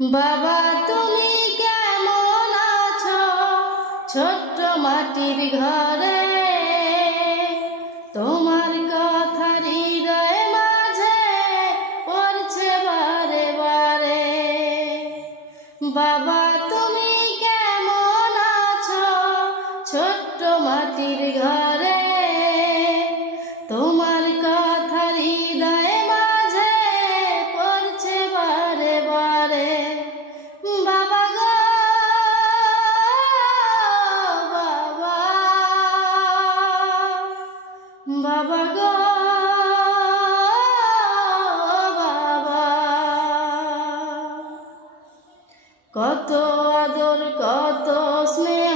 বাবা তুমি কেমন আছো ছোট্ট মাটির ঘরে, তোমার কথা হৃদয়ে মাঝে পড়ছে বারে বারে। বাবা তুমি কেমন আছো ছোট্ট মাটির ঘরে, তোমার কথা হৃদয়ে মাঝে পড়ছে বারে বারে। বাবা গো বাবা, বাবা গো বাবা, কত আদর কত স্নেহ